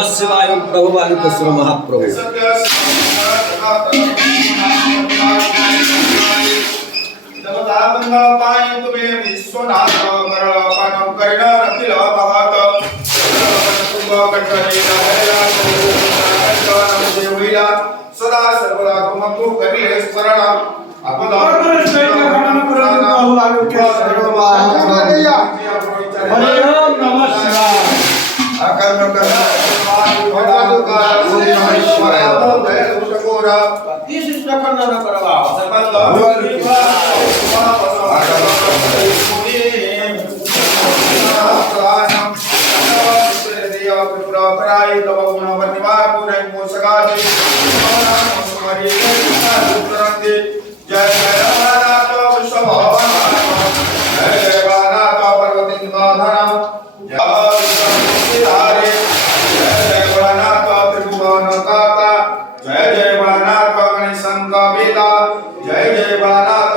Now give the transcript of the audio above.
नमः शिवाय प्रभु बालकेश्वर महाप्रभु सदा सर्वदा तुमको करिले स्मरण आपण हरे राम नमः शिवाय कर्म करना जय जय रानाथ विश्वभवन जय जय रानाथ पर्वती निवाधन जय जय भोलानाथ त्रिभुवन दाता जय जय भोलानाथ गणेश संघ वेदा जय जय भोलानाथ